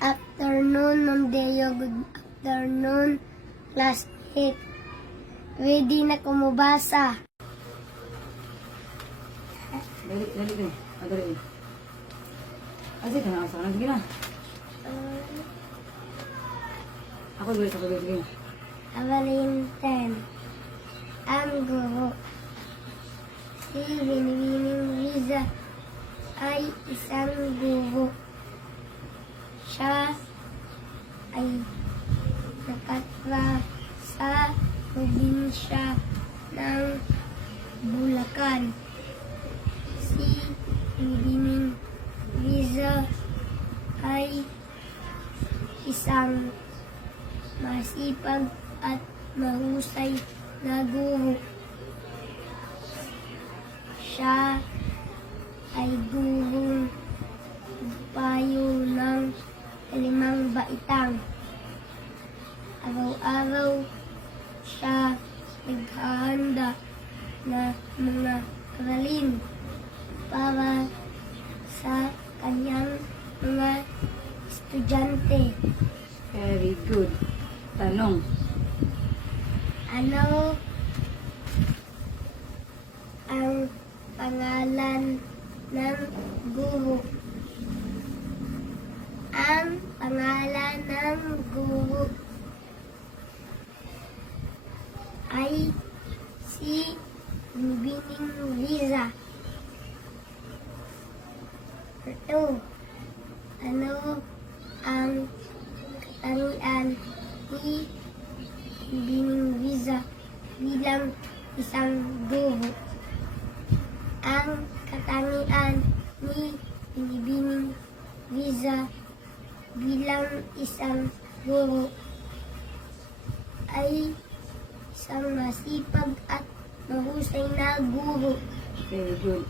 afternoon, Mondeo. Good afternoon, classmate. Ready na kumubasa. Dali kayo. Dali. Asik ka na ako sa sige na. Ako dali. Sige. Avalin 10. Ang guro. Si Binibining Riza ay isang guro. Siya ay nakatira sa probinsya ng Bulacan. Si Binibining Riza ay isang masipag at mahusay na guro. Siya ay gurong payo ng 5 baitang. Araw-araw siya naghahanda na mga aralin para sa kanyang mga estudyante. Very good. Tanong. Ano ang pangalan ng guro? Ang pangalan ng guro ay si Binibining Riza. 2. Ano ang katangian ni Binibining Riza bilang isang guro? Ang katangian ni Binibining Riza bilang isang guro ay isang masipag at mahusay na guro. Very good.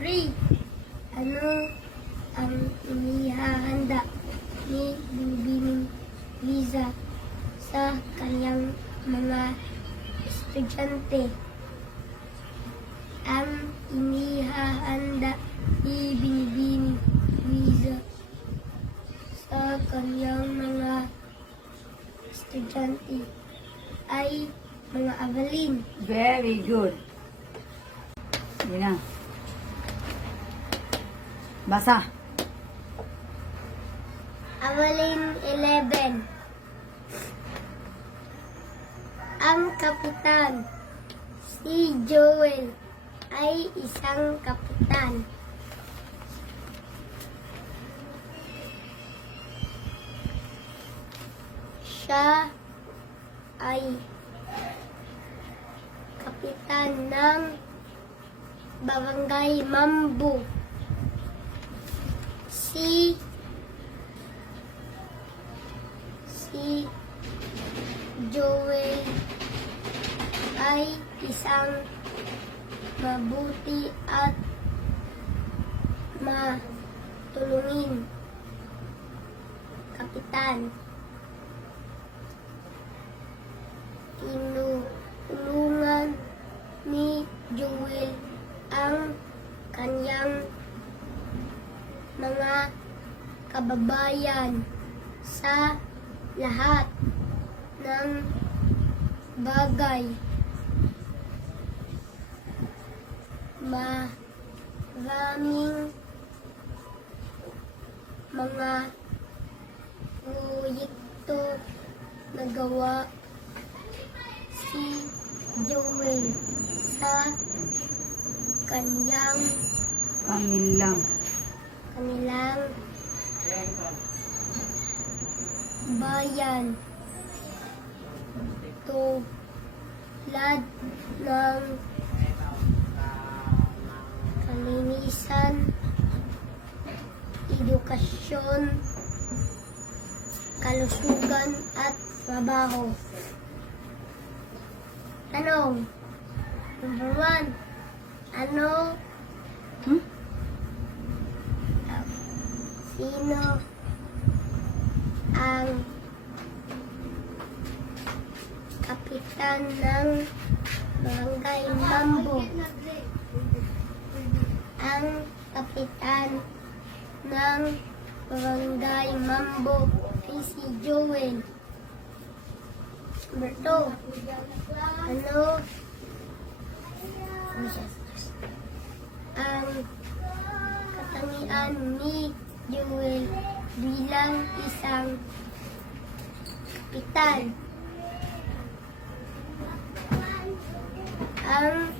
3. Ano ang inihahanda ni Binibining Riza sa kanyang mga estudyante? Ang inihahanda ni Binibining Riza sa kanyang mga estudyante ay mga avalin. Very good. Sige na. Basa. Avalin 11. Ang kapitan, si Joel, ay isang kapitan. Siya ay kapitan ng Barangay Mambu. Si Joel ay isang mabuti at matulungin kapitan. Tinulungan ni Joel ang kanyang mga kababayan sa lahat ng bagay. Maraming mga proyekto na gawa si Joel sa kanilang bayan, tulad ng kalinisan, edukasyon, kalusugan at trabaho. Tanong. Number 1. Ano? Sino ang kapitan ng Barangay Mambo? Ang kapitan ng Barangay Mambo ay si Joel. Number 2. Ano siya? Ang katangian ni Joel bilang isang kapitan? Ang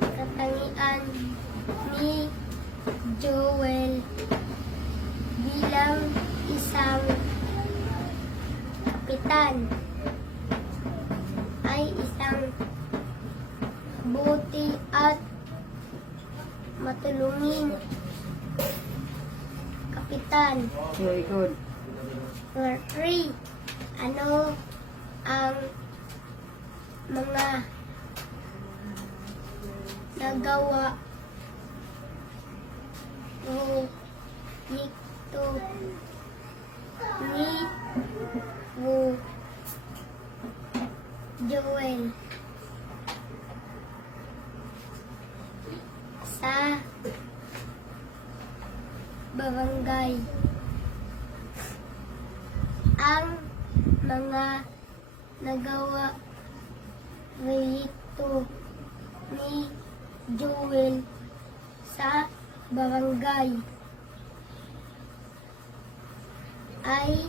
katangian ni Joel bilang isang kapitan ay isang buti at matulungin kapitan. Very good. Number 3. Ano ang mga nagawa nito ni Joel sa barangay? Ang mga nagawa rito ni Joel sa barangay ay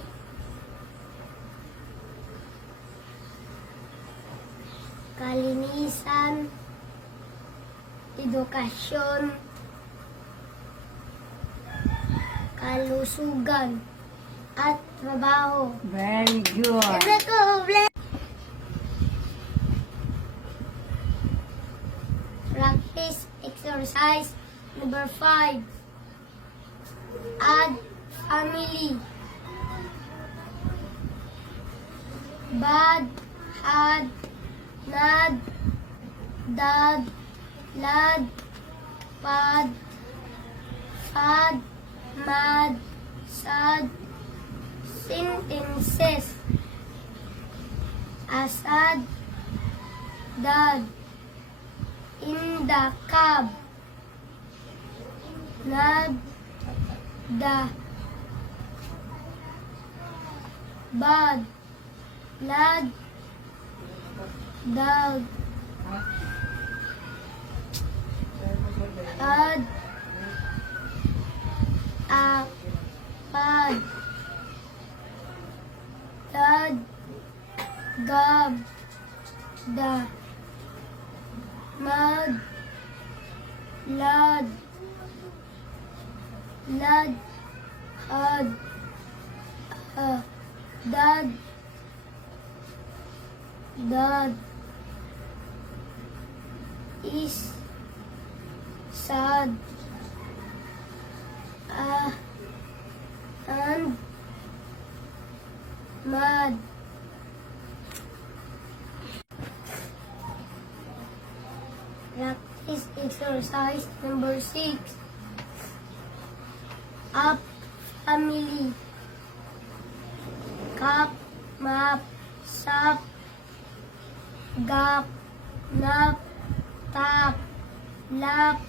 kalinisan, edukasyon, kalusugan, at trabaho. Very good. Ano ko, practice exercise number 5. Add family. Bad, had, nad, dad, lad, pad, fad, mad, sad. Sentences. Asad, dad, in the cab, nad, da, bad, lad, dog, ad, pad, dad, gab, da, mad, lad, had, dad, is, sad, and mad. Practice exercise number 6. Up, family. Kap, map, sap, gap, nap, tap, lap,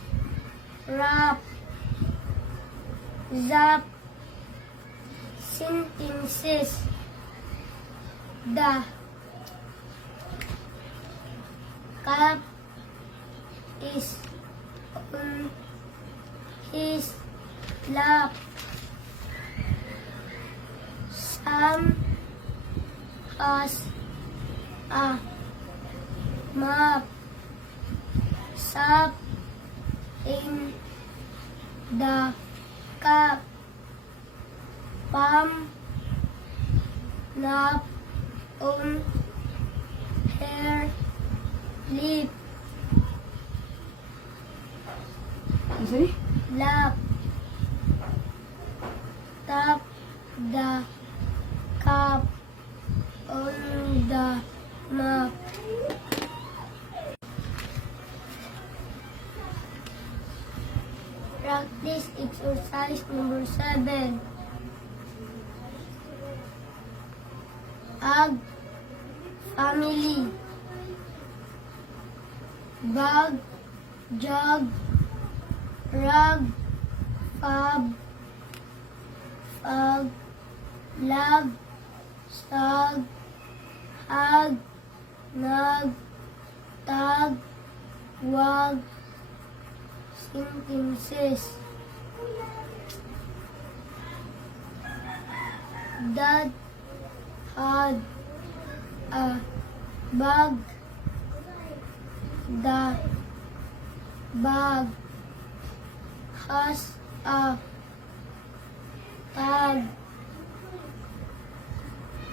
rap, zap. Sentences. The cap is on his lap. Sam has a map. Sap in the cup. Pam nap on her lip. Ano sabi? Lap. Tap the cup on the map. Practice exercise number 7. Ag, family. Bag, jug, rug, fab, fag, lag, stag, hag, nag, tag, wag, sentences. Dad had a bag. The bag has a tag.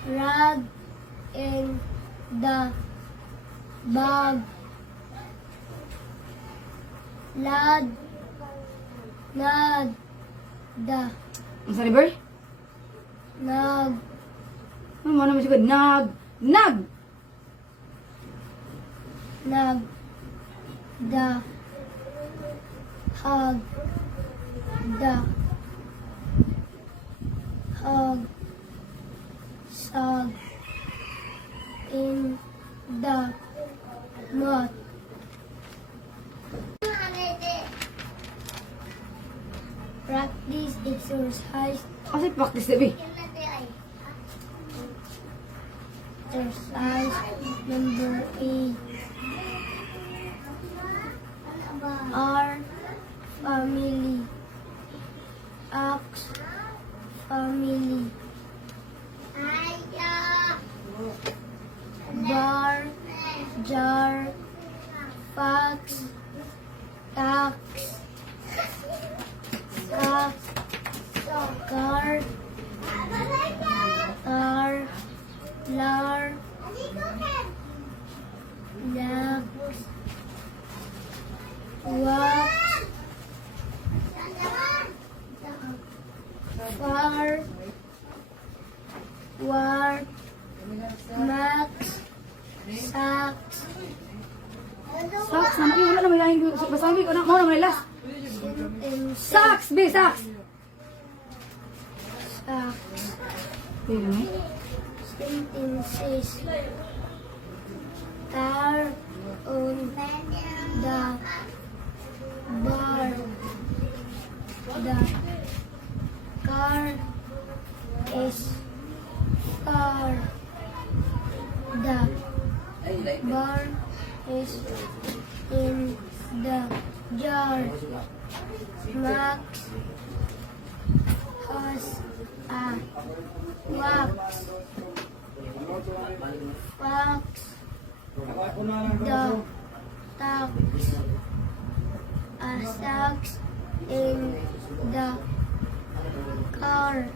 Rag in the bag. Lad, nad, da, Ang sa liver? nag, Ano mo naman siguro? Nag! nag, da, hag, da, hag, sag, in the mud. Practice exercise. Kasi practice na, be. Exercise number 8. Our family. Axe family. Bar, jar, fax, tax, sack, car, tar, lar, lag, wax, far, war, max, sax, Socks naman. Wala naman yung basahin ko. Mau naman yung last. sentence, Socks, be, socks. sax, Pwede mo. sentences, tar on the bar, the car is car, the bar is in the jar, Max has a wax, fox, the tax, a sax in the car,